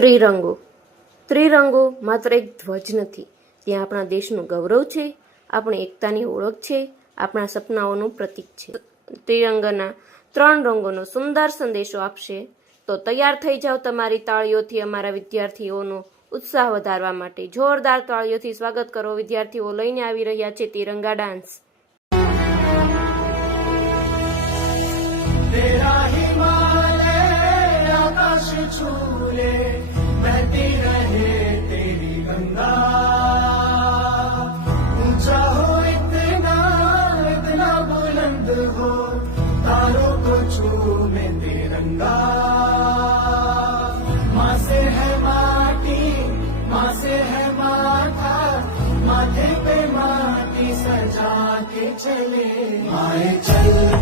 ત્રિરંગો ત્રિરંગો માત્ર એક ધ્વજ નથી, તે આપણા દેશનું ગૌરવ છે, આપણી એકતાની ઓળખ છે, આપણા સપનાઓનું પ્રતીક છે. ત્રિરંગાના 3 રંગોનો સુંદર સંદેશો આપશે તો તૈયાર થઈ જાઓ તમારી તાળીઓથી અમારા વિદ્યાર્થીઓનો ઉત્સાહ વધારવા માટે. જોરદાર તાળીઓથી સ્વાગત કરો. વિદ્યાર્થીઓ લઈને આવી રહ્યા છે તિરંગા ડાન્સ. तेरा हिमालय आकाश छूले बहती रहे तेरी गंगा ऊंचा हो इतना बुलंद हो तारों को छूमे तिरंगा माँ से है माटी माँ से है माथा माथे पे माटी सजा के चले आए चल